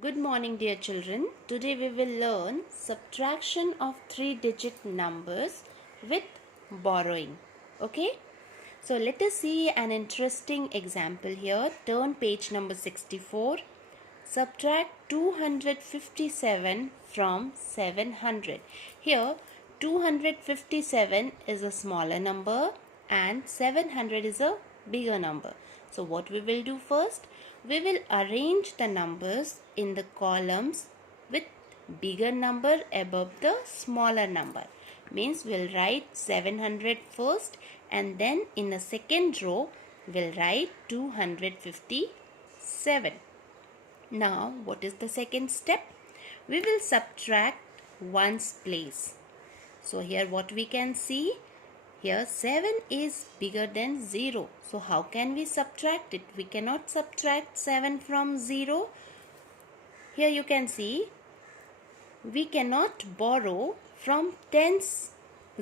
Good morning, dear children. Today we will learn subtraction of three-digit numbers with borrowing. Okay? So let us see an interesting example here. Turn page number 64. Subtract 257 from 700. Here 257 is a smaller number and 700 is a bigger number. So what we will do first? We will arrange the numbers in the columns with bigger number above the smaller number. Means we'll write 700 first and then in the second row we'll write 257. Now, what is the second step? We will subtract ones place. So, here what we can see? Here 7 is bigger than 0. So, how can we subtract it? We cannot subtract 7 from 0. Here you can see we cannot borrow from tens,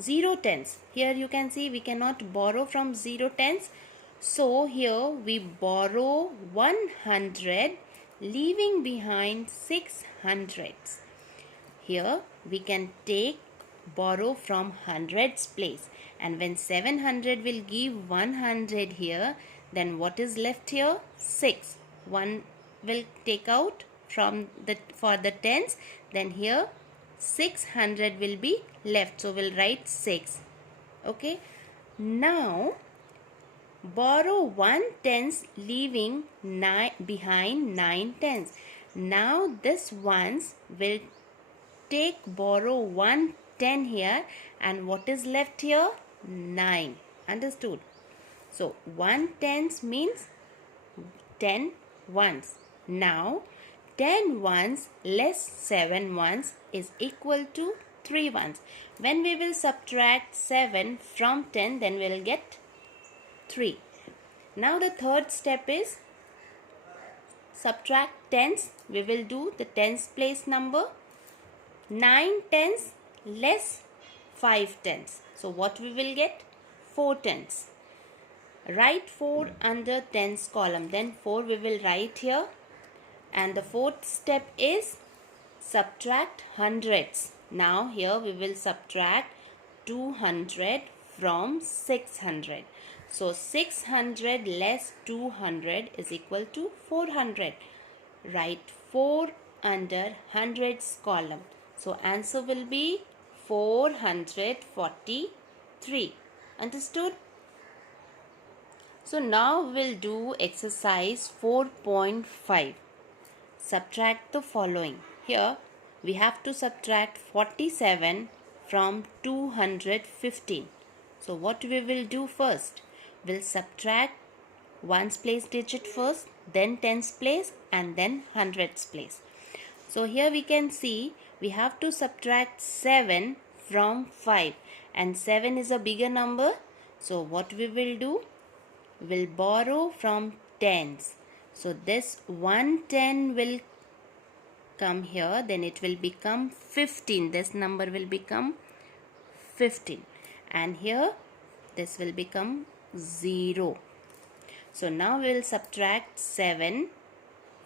0 tens. Here you can see we cannot borrow from 0 tens. So, here we borrow 100 leaving behind 600s. Here we can borrow from hundreds place, and when 700 will give 100 here, then what is left here? 6. 1 will take out from for the tens, then here 600 will be left, so we'll write 6. Okay, now borrow 1 tens leaving behind 9 tens. Now this ones will borrow 1 10 here, and what is left here? 9. Understood? So 1 tens means 10 ones. Now 10 ones less 7 ones is equal to 3 ones. When we will subtract 7 from 10, then we will get 3. Now the third step is subtract tens. We will do the tens place number. 9 tens less 5 tens. So what we will get? 4 tens. Write 4 under tens column. Then 4 we will write here. And the fourth step is subtract hundreds. Now here we will subtract 200 from 600. So 600 less 200 is equal to 400. Write 4 under hundreds column. So answer will be 443. Understood? So now we'll do exercise 4.5. Subtract the following. Here we have to subtract 47 from 215. So what we will do first? We'll subtract ones place digit first, then tens place, and then hundreds place. So here we can see we have to subtract 7 from 5, and 7 is a bigger number. So what we will do? We'll borrow from tens. So this 110 will come here, then it will become 15. This number will become 15, and here this will become 0. So now we will subtract 7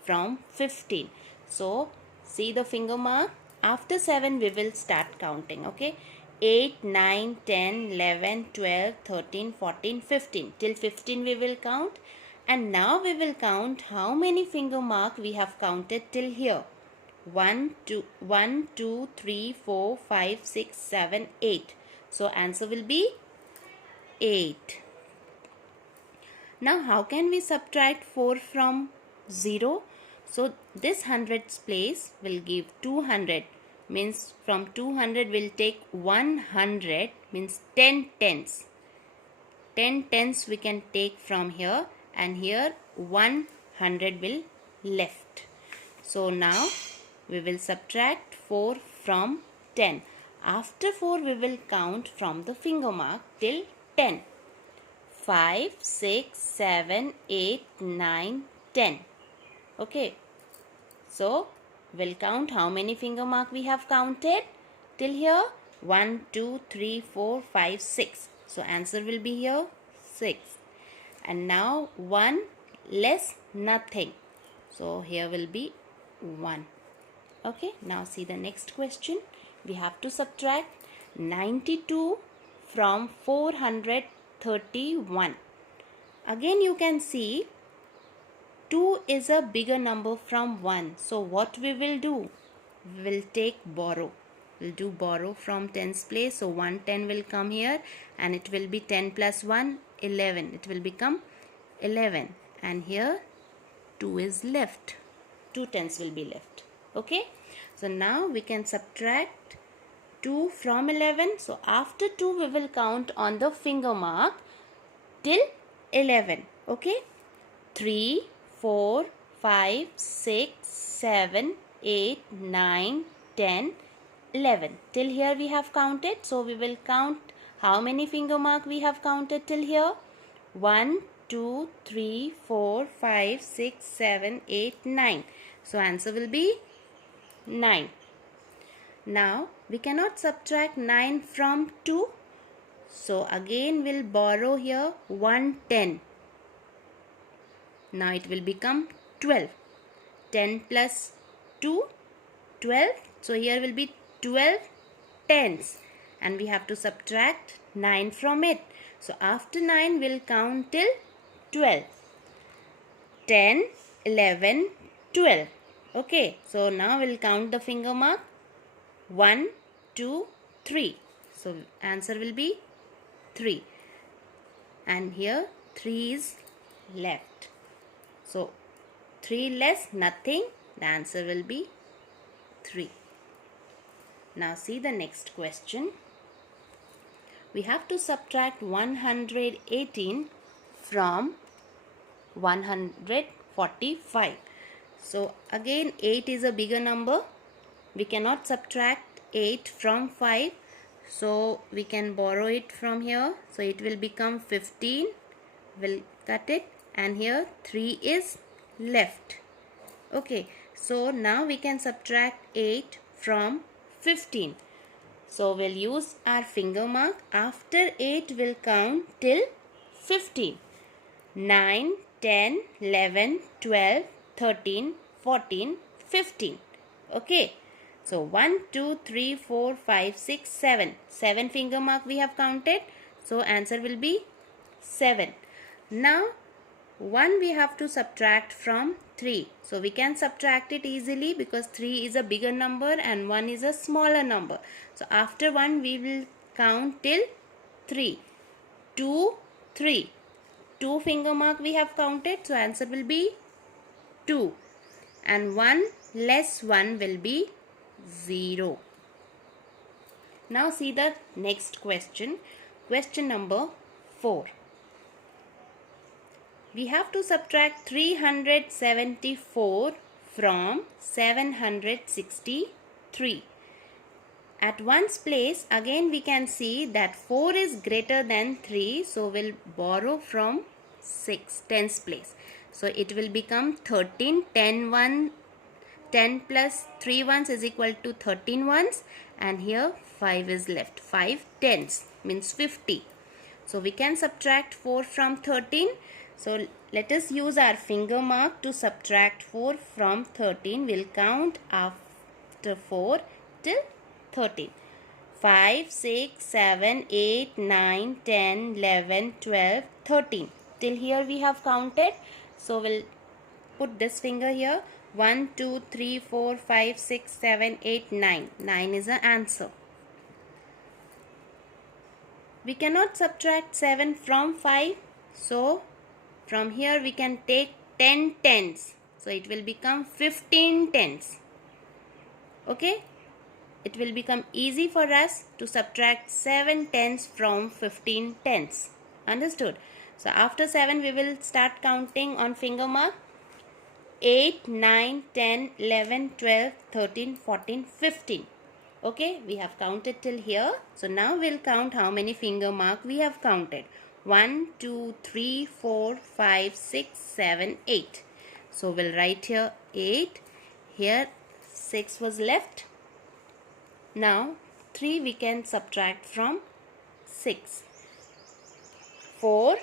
from 15. So see the finger mark. After 7 we will start counting. Okay, 8, 9, 10, 11, 12, 13, 14, 15. Till 15 we will count. And now we will count how many finger mark we have counted till here. 1, 2, 3, 4, 5, 6, 7, 8. So answer will be 8. Now how can we subtract 4 from 0? So this hundreds place will give 200. Means from 200 we'll take 100. Means 10 tens. 10 tens we can take from here, and here 100 will left. So now we will subtract 4 from 10. After 4 we will count from the finger mark till 10. 5, 6, 7, 8, 9, 10. Okay. So we'll count how many finger mark we have counted till here. 1, 2, 3, 4, 5, 6. So answer will be here 6. And now 1 less nothing. So here will be 1. Okay, now see the next question. We have to subtract 92 from 431. Again you can see 2 is a bigger number from 1. So what we will do? We will take borrow. We'll do borrow from 10's place. So 110 will come here and it will be 10 plus 1, 11. It will become 11. And here 2 is left. 2 tens will be left. Okay. So now we can subtract 2 from 11. So after 2 we will count on the finger mark till 11. Okay. 3, 4, 5, 6, 7, 8, 9, 10, 11. Till here we have counted. So we will count how many finger mark we have counted till here. 1, 2, 3, 4, 5, 6, 7, 8, 9. So answer will be 9. Now we cannot subtract 9 from 2. So again we'll borrow here 110. Now it will become 12. 10 plus 2, 12. So here will be 12 tens. And we have to subtract 9 from it. So after 9 we'll count till 12. 10, 11, 12. Okay. So now we'll count the finger mark. 1, 2, 3. So answer will be 3. And here 3 is left. So 3 less nothing. The answer will be 3. Now see the next question. We have to subtract 118 from 145. So again 8 is a bigger number. We cannot subtract 8 from 5. So we can borrow it from here. So it will become 15. We'll cut it. And here 3 is left. Okay. So now we can subtract 8 from 15. So we'll use our finger mark. After 8 we'll count till 15. 9, 10, 11, 12, 13, 14, 15. Okay. So 1, 2, 3, 4, 5, 6, 7. 7 finger mark we have counted. So answer will be 7. Now 1 we have to subtract from 3. So we can subtract it easily because 3 is a bigger number and 1 is a smaller number. So after 1 we will count till 3. 2, 3. 2 finger mark we have counted. So answer will be 2. And 1 less 1 will be 0. Now see the next question. Question number 4. We have to subtract 374 from 763. At 1's place, again we can see that 4 is greater than 3. So we'll borrow from 10's place. So it will become 13. 10 plus 3 ones is equal to 13 ones. And here 5 is left. 5 tens means 50. So we can subtract 4 from 13. So let us use our finger mark to subtract 4 from 13. We'll count after 4 till 13. 5, 6, 7, 8, 9, 10, 11, 12, 13. Till here we have counted. So we'll put this finger here. 1, 2, 3, 4, 5, 6, 7, 8, 9. 9 is the answer. We cannot subtract 7 from 5. So from here we can take 10 tens. So it will become 15 tens. Okay. It will become easy for us to subtract 7 tens from 15 tens. Understood? So after 7 we will start counting on finger mark. 8, 9, 10, 11, 12, 13, 14, 15. Okay, we have counted till here. So now we'll count how many finger mark we have counted. 1, 2, 3, 4, 5, 6, 7, 8. So we'll write here 8. Here 6 was left. Now 3 we can subtract from 6. 4,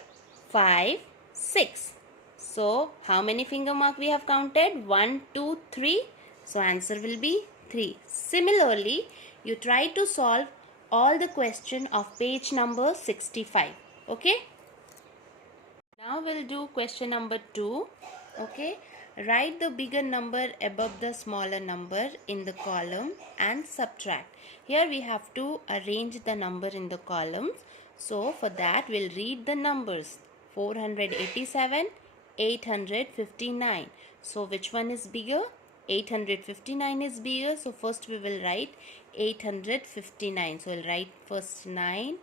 5, 6. So how many finger mark we have counted? 1, 2, 3. So answer will be 3. Similarly, you try to solve all the question of page number 65. Okay. Now we'll do question number 2. Okay. Write the bigger number above the smaller number in the column and subtract. Here we have to arrange the number in the columns. So for that we'll read the numbers. 487, 859. So which one is bigger? 859 is bigger. So first we will write 859. So we'll write first 9,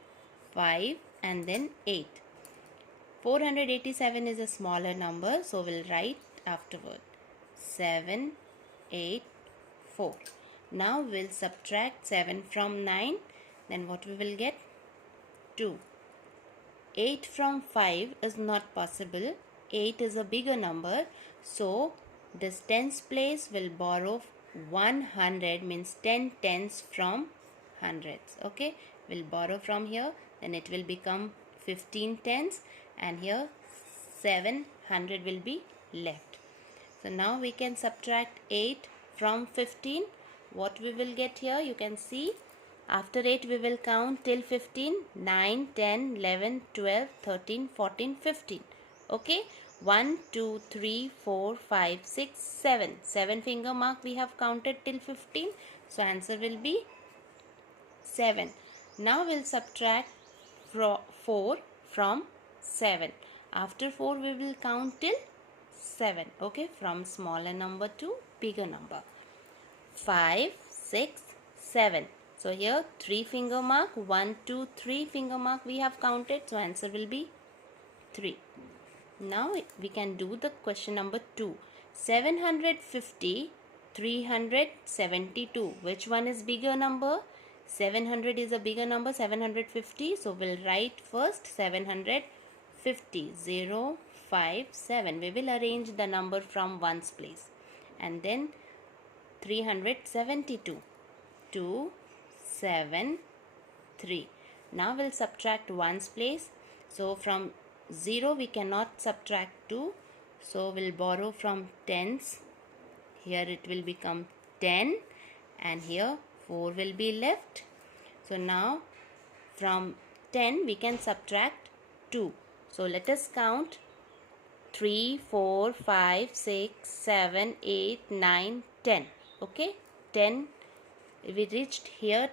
5 and then 8. 487 is a smaller number, so we'll write afterward 7, 8, 4. Now we'll subtract 7 from 9, then what we will get? 2. 8 from 5 is not possible. 8 is a bigger number, so this tens place will borrow 100, means 10 tens from hundreds. Okay, we'll borrow from here, then it will become 15 tens, and here 700 will be left. So now we can subtract 8 from 15. What we will get here? You can see after 8 we will count till 15. 9, 10, 11, 12, 13, 14, 15. Okay. 1, 2, 3, 4, 5, 6, 7. 7 finger mark we have counted till 15. So answer will be 7. Now we'll subtract 4 from 7. After 4 we will count till 7. Okay, from smaller number to bigger number. 5, 6, 7. So here 3 finger mark, 1, 2, 3 finger mark we have counted. So answer will be 3. Now we can do the question number 2. 750, 372. Which one is bigger number? 700 is a bigger number, 750. So we'll write first 750, 0, 5, 7. We will arrange the number from ones place. And then 372, 2, 7, 3. Now we'll subtract ones place. So from 0 we cannot subtract 2. So we'll borrow from tens. Here it will become 10 and here 4 will be left. So now from 10 we can subtract 2. So let us count 3, 4, 5, 6, 7, 8, 9, 10. Okay, 10 we reached here.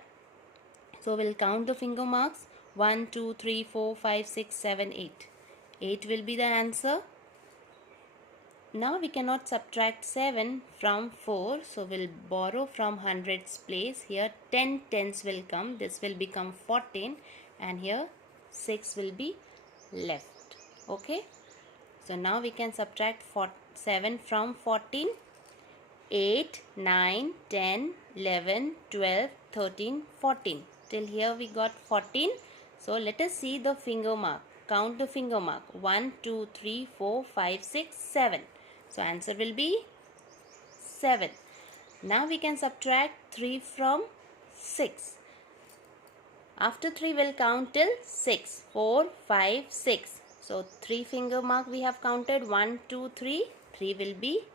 So we'll count the finger marks. 1, 2, 3, 4, 5, 6, 7, 8. 8 will be the answer. Now we cannot subtract 7 from 4, so we'll borrow from hundreds place. Here 10 tens will come, this will become 14 and here 6 will be left. Okay, so now we can subtract 7 from 14. 8, 9, 10, 11, 12, 13, 14. Till here we got 14. So let us see the finger mark. Count the finger mark. 1, 2, 3, 4, 5, 6, 7. So answer will be 7. Now we can subtract 3 from 6. After 3 we'll count till 6. 4, 5, 6. So 3 finger mark we have counted. 1, 2, 3. 3 will be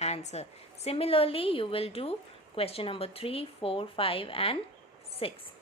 answer. Similarly you will do question number 3, 4, 5 and 6.